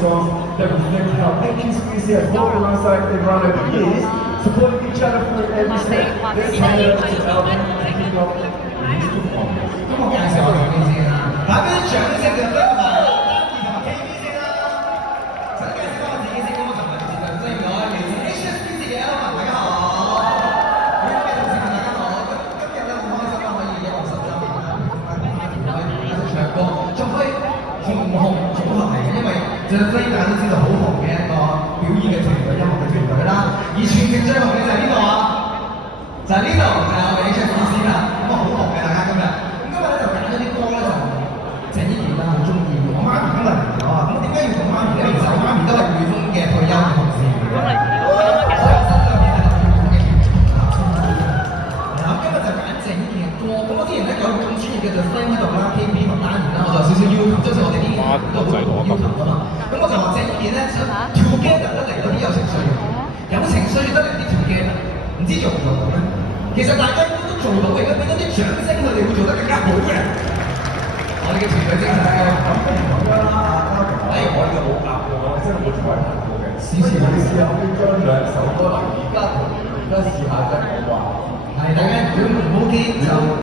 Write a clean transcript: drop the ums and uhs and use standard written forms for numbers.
song that reflect how Enki Squeezy has worked alongside Iran over the years, supporting each other for every step. Let's hand it over to Alvin and kick off his performance. 咁我介紹下佢先啦，下邊掌聲就分埋丹尼同埋 KB 先啦。想介紹翻我自己先，咁我就唔係自信以外，嚟自 Asian Squeezy 嘅 Alvin，大家好。各位同事們，大家好。今日咧好開心啦，可以有13年啦，可以一齊唱歌，仲可以紅紅組合嚟嘅，因為就係大家都知道好紅嘅一個表演嘅團隊、音樂嘅團隊啦。而全城最紅嘅就係邊度啊？就係呢度，就係我哋 Asian Squeezy 啦。咁啊好紅嘅大家今日。今日咧就揀咗啲歌咧就鄭伊健啦，好中意。我媽咪今日嚟咗啊，咁點解要同媽咪咧？其實我媽咪都係匯豐嘅退休同事嚟嘅，所以身上面係有匯豐嘅血統啊。嗱，今日就揀鄭伊健嘅歌。咁我之前咧有個咁專業嘅就 friend 喺度啦 ，KB 同丹然啦，我就有少少要求，即係我哋呢啲都好要求噶嘛。咁我就話鄭伊健咧想 together 得嚟有啲有情緒嘅，有情緒得嚟啲 together， 唔知做唔做到咧？其實大家應該都做到嘅，俾多啲掌聲，佢哋會做得更加好嘅。我哋嘅團隊精神嘅，咁不如咁樣啦，我呢個冇夾嘅，我真係冇從來彈過嘅。試試下可以將兩首歌而家試下啫，好唔好啊？係，大家如果唔 OK 就。